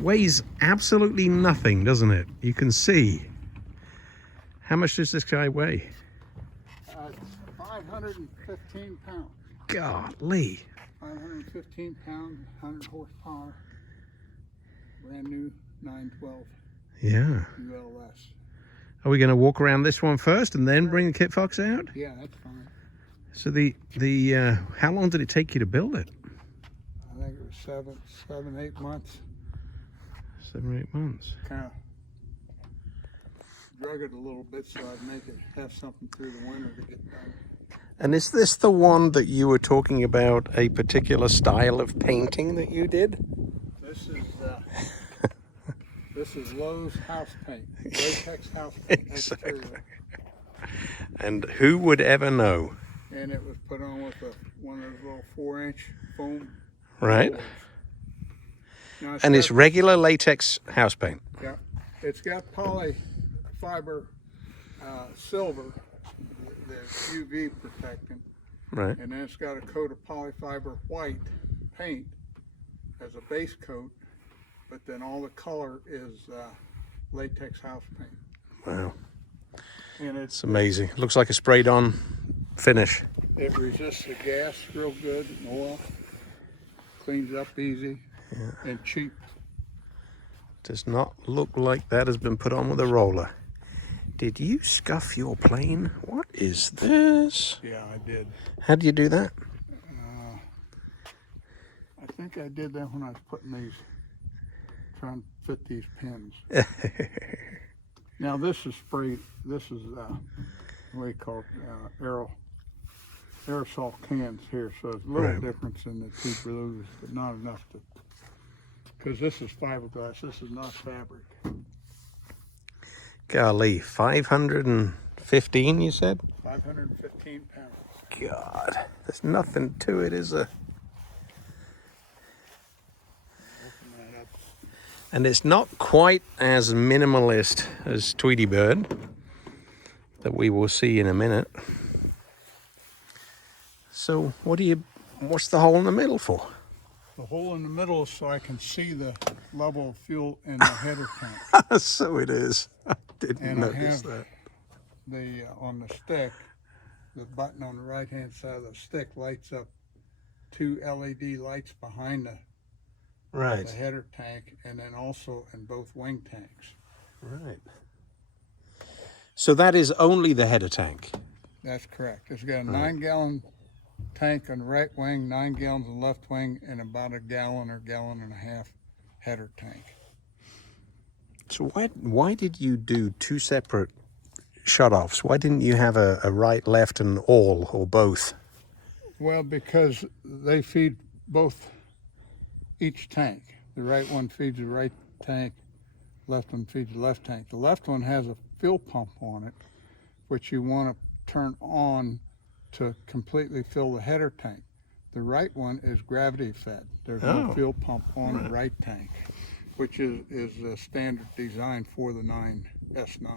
Weighs absolutely nothing, doesn't it? You can see. How much does this guy weigh? It's 515 pounds. Golly. 515 pounds, 100 horsepower. Brand new 912 Yeah. ULS. Are we going to walk around this one first and then bring the Kitfox out? Yeah, that's fine. So how long did it take you to build it? I think it was seven, 8 months. 7 or 8 months. Kind of drug it a little bit so I'd make it have something through the winter to get done. And is this the one that you were talking about, a particular style of painting that you did? This is Lowe's house paint, latex house paint. Exactly. Exterior. And who would ever know? And it was put on with one of those little 4-inch foam. Right. rollers. Now And it's regular latex house paint. Yeah, it's got poly fiber silver, the UV protectant, Right. and then it's got a coat of polyfiber white paint as a base coat, but then all the color is latex house paint. Wow. And It's amazing. Looks like a sprayed on finish. it resists the gas real good and oil, cleans up easy, and cheap. Does not look like that has been put on with a roller. Did you scuff your plane? What is this? Yeah, I did. How do you do that? I think I did that when I was putting these, trying to fit these pins. Now this is sprayed, this is what do you call it, aerosol cans here, so it's a little Right. difference in the two blues, but not enough to, because this is fiberglass, this is not fabric. Golly, 515 you said? 515 pounds. God, there's nothing to it, is there? Open that up. And it's not quite as minimalist as Tweety Bird that we will see in a minute. So what's the hole in the middle for? The hole in the middle is so I can see the level of fuel in the header tank. So it is. I didn't And I notice have that. the on the stick, the button on the right hand side of the stick lights up 2 LED lights behind the header tank, and then also in both wing tanks. Right. So that is only the header tank. That's correct. It's got a 9-gallon tank on the right wing, 9 gallons on the left wing, and about a gallon or gallon and a half header tank. So why did you do 2 separate shut-offs? Why didn't you have a right, left, and all, or both? Well, because they feed each tank. The right one feeds the right tank, left one feeds the left tank. The left one has a fuel pump on it, which you want to turn on to completely fill the header tank. The right one is gravity fed. There's no fuel pump on the right tank, which is the standard design for the S9.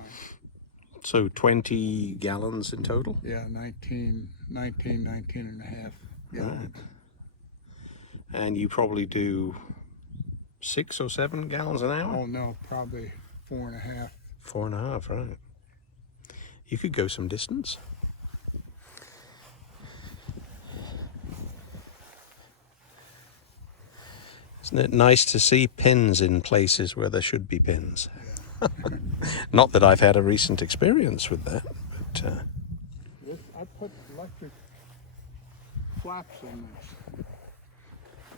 So 20 gallons in total? Yeah, 19 and a half gallons. Right. And you probably do 6 or 7 gallons an hour? Oh no, probably 4.5. 4.5, right. You could go some distance. Isn't it nice to see pins in places where there should be pins? Not that I've had a recent experience with that, but I put electric flaps in this.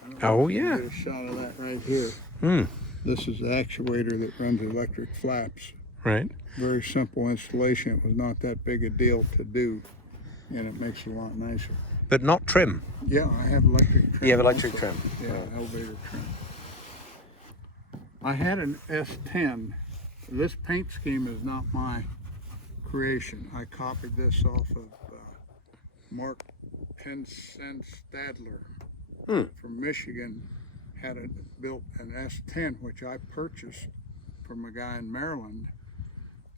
I don't know Oh, if you yeah. can get a shot of that right here. This is the actuator that runs electric flaps. right. Very simple installation. It was not that big a deal to do, and it makes it a lot nicer. But not trim. Yeah, I have electric trim. You have electric also. trim. Yeah, elevator trim. I had an S10. This paint scheme is not my creation. I copied this off of Mark Pensen-Stadler from Michigan. Had it built an S10, which I purchased from a guy in Maryland,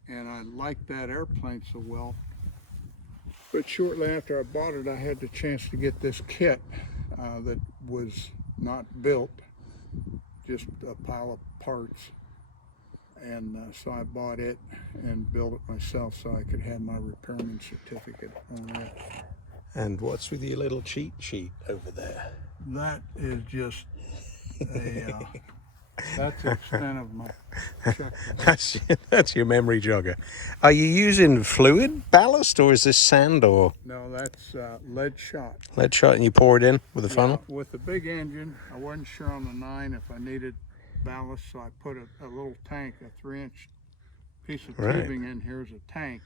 and I liked that airplane so well. But shortly after I bought it, I had the chance to get this kit that was not built. just a pile of parts. And so I bought it and built it myself so I could have my repairman certificate on it. And what's with your little cheat sheet over there? That is just that's the extent of my checkbook. That's your memory jogger. Are you using fluid ballast, or is this sand or No, that's lead shot. lead shot, and you pour it in with a funnel? Yeah, with the big engine, I wasn't sure on the 9 if I needed ballast, so I put a little tank, a 3-inch piece of tubing in here as a tank.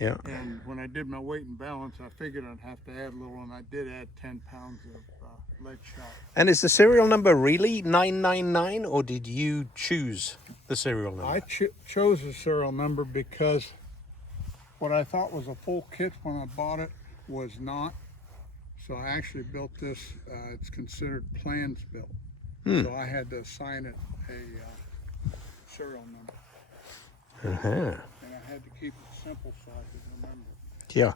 Yeah. And when I did my weight and balance, I figured I'd have to add a little, and I did add 10 pounds of lead shot. And is the serial number really 999, or did you choose the serial number? I chose the serial number because what I thought was a full kit when I bought it was not. So I actually built this, it's considered plans built. So I had to assign it a serial number. Uh-huh. And I had to keep it simple so I could remember. Yeah.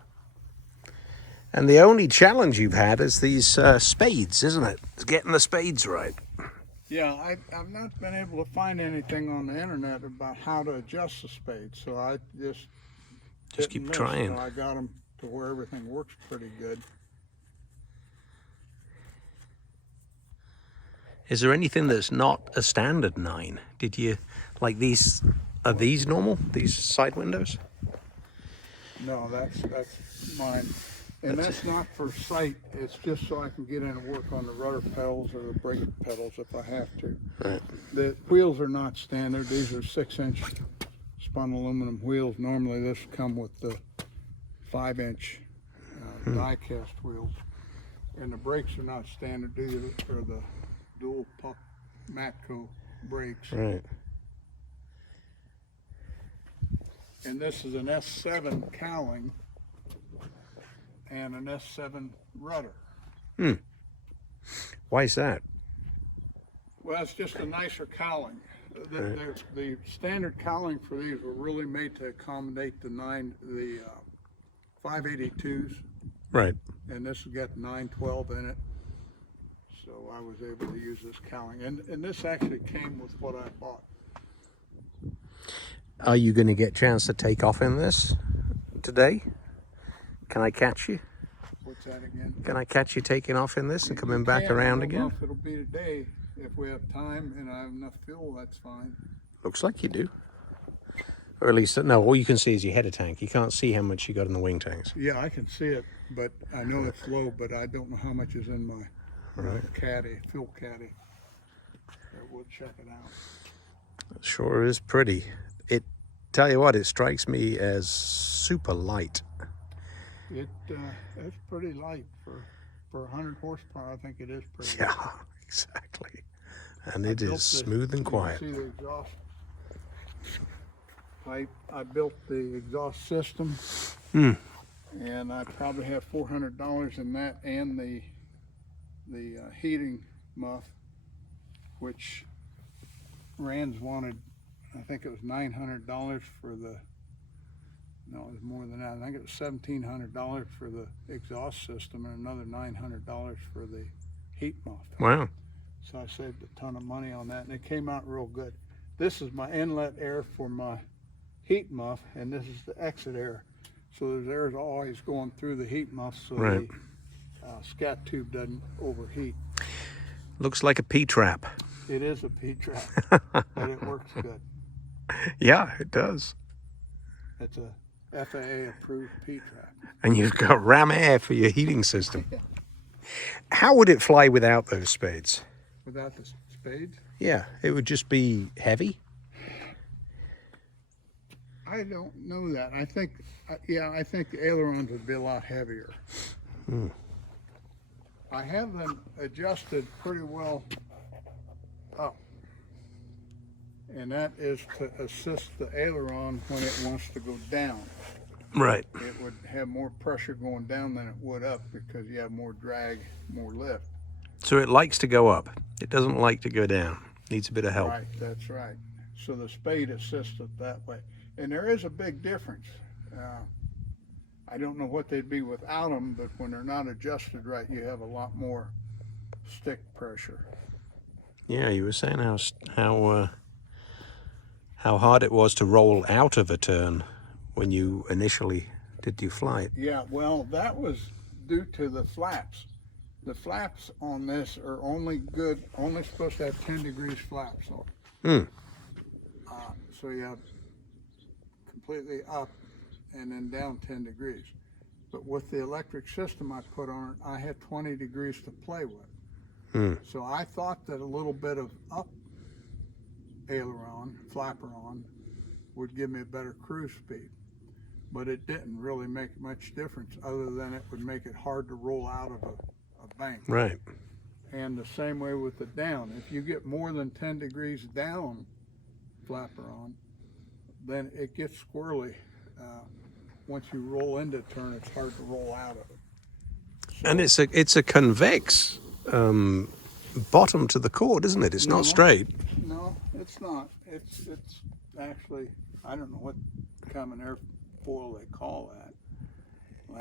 And the only challenge you've had is these spades, isn't it? It's getting the spades right. Yeah, I've not been able to find anything on the internet about how to adjust the spade, so I just keep trying. So I got them to where everything works pretty good. Is there anything that's not a standard 9? Did you, like these, are these normal, these side windows? No, that's mine. And that's not for sight, it's just so I can get in and work on the rudder pedals or the brake pedals if I have to. Right. The wheels are not standard, these are 6-inch spun aluminum wheels. Normally this come with the 5-inch die cast wheels. And the brakes are not standard either, for the dual puck Matco brakes. Right. And this is an S7 cowling and an S7 rudder. Why is that? Well, it's just a nicer cowling. The standard cowling for these were really made to accommodate the 582s, Right. and this has got 912 in it. So I was able to use this cowling, and this actually came with what I bought. Are you going to get a chance to take off in this today? Can I catch you? What's that again? Can I catch you taking off in this and coming back around again? I don't know if it'll be today. If we have time and I have enough fuel, that's fine. Looks like you do. Or at least, no, all you can see is your header tank. You can't see how much you got in the wing tanks. Yeah, I can see it, but I know it's low, but I don't know how much is in my caddy, fuel caddy. We'll check it out. It sure is pretty. Tell you what, it strikes me as super light. It's pretty light for 100 horsepower. I think it is pretty. Yeah, exactly. And it is smooth and quiet. You can see the exhaust pipe. I built the exhaust system, and I probably have $400 in that, and the heating muff, which RANS wanted. I think it was $900 for the. No, it was more than that. I think it was $1,700 for the exhaust system and another $900 for the heat muff. Wow. So I saved a ton of money on that, and it came out real good. This is my inlet air for my heat muff, and this is the exit air. So there's air always going through the heat muff, so the scat tube doesn't overheat. Looks like a P-trap. It is a P-trap, but it works good. Yeah, it does. It's a FAA approved P-trap. And you've got ram air for your heating system. How would it fly without those spades? Without the spades? Yeah, it would just be heavy. I don't know that. I think, I think the ailerons would be a lot heavier. I have them adjusted pretty well up. And that is to assist the aileron when it wants to go down. Right. It would have more pressure going down than it would up because you have more drag, more lift. So it likes to go up. It doesn't like to go down. Needs a bit of help. Right, that's right. So the spade assists it that way. And there is a big difference. I don't know what they'd be without them, but when they're not adjusted right, you have a lot more stick pressure. Yeah, you were saying how hard it was to roll out of a turn when you initially did your flight. Yeah, well, that was due to the flaps. The flaps on this are only supposed to have 10 degrees flaps on. Hmm. So you have completely up and then down 10 degrees. But with the electric system I put on it, I had 20 degrees to play with. Hmm. So I thought that a little bit of up aileron, flapperon, would give me a better cruise speed. But it didn't really make much difference other than it would make it hard to roll out of a bank. Right. And the same way with the down. If you get more than 10 degrees down flapperon, then it gets squirrely. Once you roll into a turn, it's hard to roll out of it. So, And it's a convex bottom to the cord, isn't it? It's No. not straight. No, it's not. It's actually, I don't know what common airfoil they call that.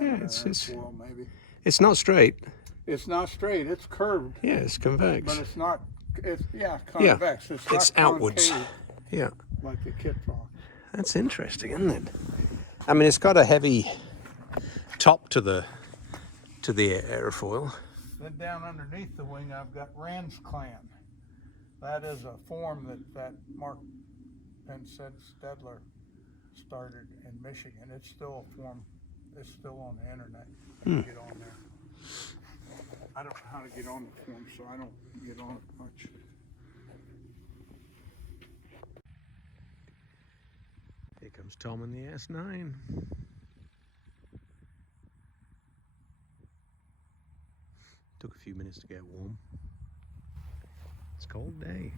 Yeah, It's airfoil maybe. It's not straight. It's not straight. It's curved, Yeah, it's convex. but it's not. It's convex. It's not It's outwards. concave Yeah, like the Kitfox. that's interesting, isn't it? I mean, it's got a heavy top to the airfoil. Then down underneath the wing, I've got RANS clan. That is a form that Mark Stedler started in Michigan. It's still a form. It's still on the internet. You can get on there. I don't know how to get on the form, so I don't get on it much. Here comes Tom in the S9. Took a few minutes to get warm. It's a cold day.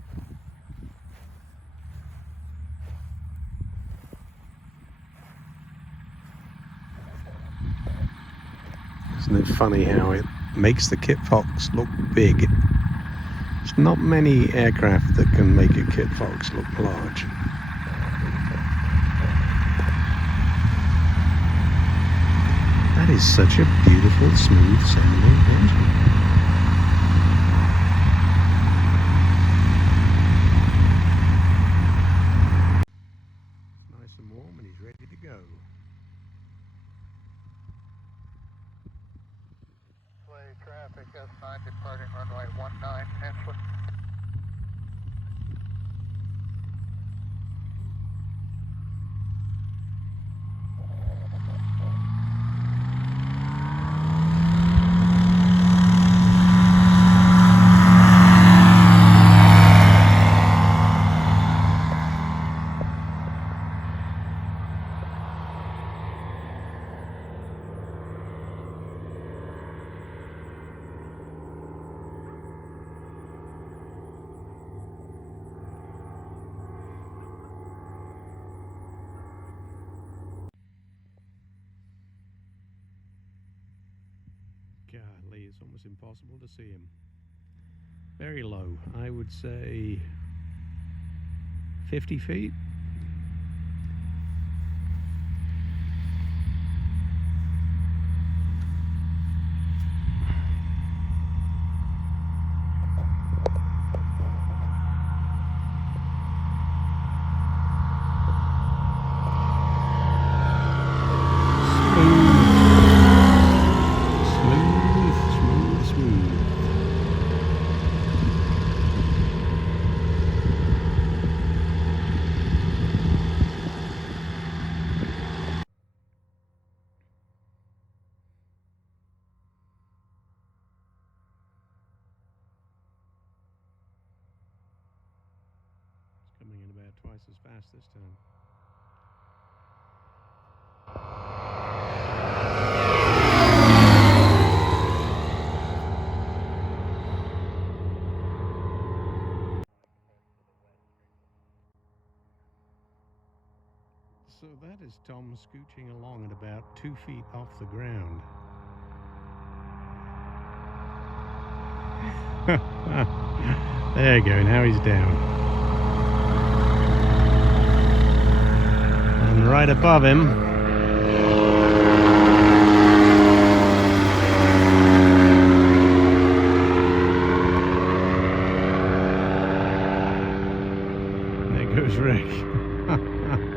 Isn't it funny how it makes the Kitfox look big? There's not many aircraft that can make a Kitfox look large. That is such a beautiful, smooth sounding engine. Nice and warm and he's ready to go. Play traffic S9 departing runway 19 Hensley. Golly, it's almost impossible to see him. Very low, I would say 50 feet. Coming in about twice as fast this time. So that is Tom scooching along at about 2 feet off the ground. There you go, now he's down. And right above him, it was Rick.